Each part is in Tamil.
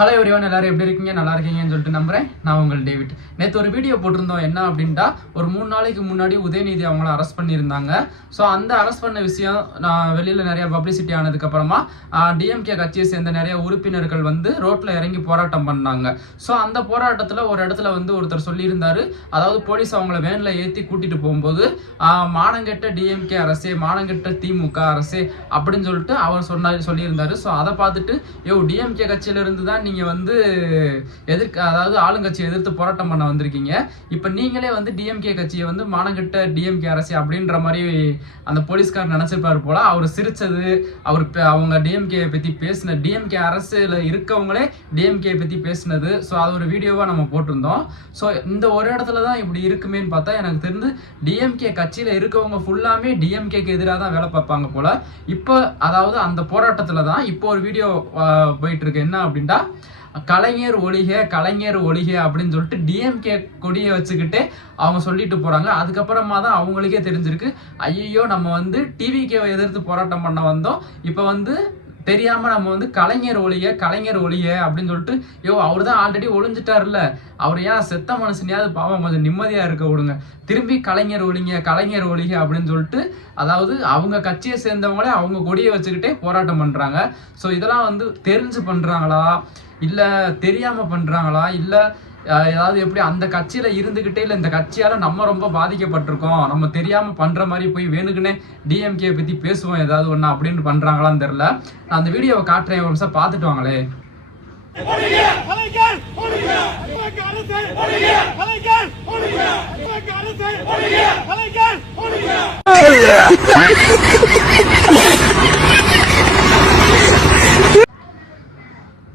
ஹலோ எவ்ரிவன், எல்லாரும் எப்படி இருக்கீங்க? நல்லா இருக்கீங்கன்னு சொல்லிட்டு நம்புறேன். நான் உங்கள் டேவிட். நேற்று ஒரு வீடியோ போட்டிருந்தோம். என்ன அப்படின்ட்டா, ஒரு 3 நாளைக்கு முன்னாடி உதயநிதி அவங்கள அரெஸ்ட் பண்ணியிருந்தாங்க. ஸோ அந்த அரெஸ்ட் பண்ண விஷயம் நான் வெளியில் நிறைய பப்ளிசிட்டி ஆனதுக்கப்புறமா டிஎம்கே கட்சியை சேர்ந்த நிறைய உறுப்பினர்கள் வந்து ரோட்டில் இறங்கி போராட்டம் பண்ணாங்க. ஸோ அந்த போராட்டத்தில் ஒரு இடத்துல வந்து ஒருத்தர் சொல்லியிருந்தாரு, அதாவது போலீஸ் அவங்கள வேனில் ஏற்றி கூட்டிட்டு போகும்போது மானங்கெட்ட டிஎம்கே அரசே, மானங்கெட்ட திமுக அரசே அப்படின்னு சொல்லிட்டு அவர் சொல்லியிருந்தாரு. ஸோ அதை பார்த்துட்டு டிஎம்கே கட்சியிலிருந்து தான் நீங்க வந்து அதாவது ஆளுங்கட்சியை எதிர்த்து போராட்டம் பண்ண வந்திருக்கீங்க, இப்ப நீங்களே வந்து டிஎம்கே கட்சியை வந்து மானங்கெட்ட டிஎம்கே அரசு அப்படின்ற மாதிரி அந்த போலீஸ்கார் நினைச்சிருப்பாரு போல. அவர் சிரிச்சது, அவங்க டிஎம்கே பத்தி பேசின, டிஎம்கே அரசுல இருக்கவங்களே டிஎம்கே பத்தி பேசினது, ஸோ அது ஒரு வீடியோவா நம்ம போட்டிருந்தோம். ஸோ இந்த ஒரு இடத்துல தான் இப்படி இருக்குமேன்னு பார்த்தா எனக்கு தெரிந்து டிஎம்கே கட்சியில இருக்கவங்க ஃபுல்லாமே டிஎம்கேக்கு எதிராக தான் வேலை பார்ப்பாங்க போல. இப்போ அதாவது அந்த போராட்டத்துல தான் இப்போ ஒரு வீடியோ போயிட்டு இருக்கு. என்ன அப்படின்ட்டா, கலைஞர் ஒழிக கலைஞர் ஒழிக அப்படின்னு சொல்லிட்டு டிஎம்கே கொடியை வச்சுக்கிட்டே அவங்க சொல்லிட்டு போறாங்க. அதுக்கப்புறமா தான் அவங்களுக்கே தெரிஞ்சிருக்கு, ஐயோ நம்ம வந்து டிவிகேவை எதிர்த்து போராட்டம் பண்ண வந்தோம், இப்போ வந்து தெரியாம நம்ம வந்து கலைஞர் ஒழிக கலைஞர் ஒழிக அப்படின்னு சொல்லிட்டு, அவர் தான் ஆல்ரெடி ஒழிஞ்சிட்டாருல்ல, அவர் ஏன் செத்த மனுஷனையாவது பாவம் கொஞ்சம் நிம்மதியா இருக்க விடுங்க, திரும்பி கலைஞர் ஒழிங்க கலைஞர் ஒழிக அப்படின்னு சொல்லிட்டு, அதாவது அவங்க கட்சியை சேர்ந்தவங்களே அவங்க கொடியை வச்சுக்கிட்டே போராட்டம் பண்றாங்க. ஸோ இதெல்லாம் வந்து தெரிஞ்சு பண்றாங்களா இல்ல தெரியாம பண்றாங்களா, இல்ல ஏதாவது எப்படி அந்த கட்சியில இருந்துகிட்டே இல்ல இந்த கட்சியால நம்ம ரொம்ப பாதிக்கப்பட்டிருக்கோம், நம்ம தெரியாம பண்ற மாதிரி போய் வேணுக்குன்னே டிஎம்கே பத்தி பேசுவோம் ஏதாவது ஒண்ணு அப்படின்னு பண்றாங்களான்னு தெரியல. நான் அந்த வீடியோவை காட்டுறேன், ஒரு நிமிஷம் பார்த்துட்டு வாங்களே.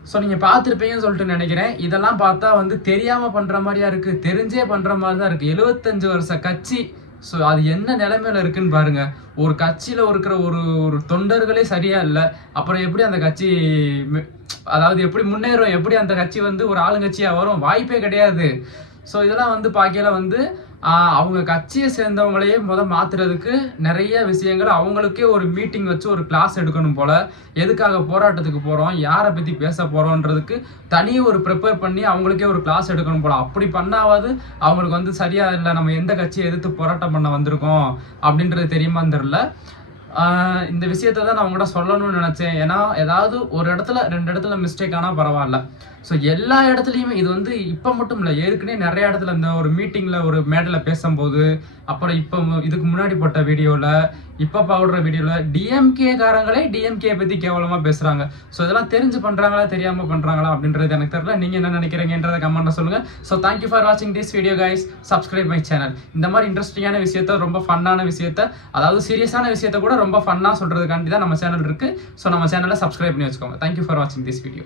ஸோ நீங்கள் பார்த்துருப்பீங்கன்னு சொல்லிட்டு நினைக்கிறேன். இதெல்லாம் பார்த்தா வந்து தெரியாமல் பண்ணுற மாதிரியா இருக்குது, தெரிஞ்சே பண்ணுற மாதிரி தான் இருக்குது. 75 வருஷ கட்சி, ஸோ அது என்ன நிலைமையில இருக்குன்னு பாருங்க. ஒரு கட்சியில் இருக்கிற ஒரு தொண்டர்களே சரியா இல்லை, அப்புறம் எப்படி அந்த கட்சி அதாவது எப்படி முன்னேறும், எப்படி அந்த கட்சி வந்து ஒரு ஆளுங்கட்சியாக வரும்? வாய்ப்பே கிடையாது. ஸோ இதெல்லாம் வந்து பார்க்கல வந்து அவங்க கட்சியை சேர்ந்தவங்களையே மாத்துறதுக்கு நிறைய விஷயங்கள், அவங்களுக்கே ஒரு மீட்டிங் வச்சு ஒரு கிளாஸ் எடுக்கணும் போல. எதுக்காக போராட்டத்துக்கு போறோம், யாரை பத்தி பேச போறோம்ன்றதுக்கு தனி ஒரு ப்ரிப்பேர் பண்ணி அவங்களுக்கே ஒரு கிளாஸ் எடுக்கணும் போல. அப்படி பண்ணாவது அவங்களுக்கு வந்து சரியா இல்லை, நம்ம எந்த கட்சியை எதிர்த்து போராட்டம் பண்ண வந்திருக்கோம் அப்படின்றது தெரியுமான்னு தெரியல. இந்த விஷயத்த தான் நான் உங்கள்கிட்ட சொல்லணும்னு நினைச்சேன். ஏன்னா ஏதாவது ஒரு இடத்துல 2 இடத்துல மிஸ்டேக் ஆனால் பரவாயில்ல. ஸோ எல்லா இடத்துலையுமே இது வந்து இப்போ மட்டும் இல்லை, ஏற்கனவே நிறைய இடத்துல இந்த ஒரு மீட்டிங்ல ஒரு மேடையில் பேசும்போது, அப்புறம் இப்போ இதுக்கு முன்னாடி போட்ட வீடியோவில், இப்போ பாடுற வீடியோவில் டிஎம்கே காரங்களே டிஎம்கே பற்றி கேவலமாக பேசுகிறாங்க. ஸோ இதெல்லாம் தெரிஞ்சு பண்ணுறாங்களா தெரியாமல் பண்ணுறாங்களா அப்படின்றது எனக்கு தெரியல. நீங்கள் என்ன நினைக்கிறீங்கன்றதை கமெண்ட்டில் சொல்லுங்கள். ஸோ தேங்க்யூ ஃபார் வாட்சிங் this video guys. Subscribe my channel. இந்த மாதிரி இன்ட்ரெஸ்டிங்கான விஷயத்த, ரொம்ப ஃபன்னான விஷயத்த, அதாவது சீரியஸான விஷயத்த கூட ரொம்ப ஃபன்னாக சொல்கிறதுக்காண்டி தான் நம்ம சேனல் இருக்குது. ஸோ நம்ம சேனலை சப்ஸ்கிரைப் பண்ணி வச்சுக்கோங்க. தேங்க்யூ ஃபார் வாட்சிங் திஸ் வீடியோ.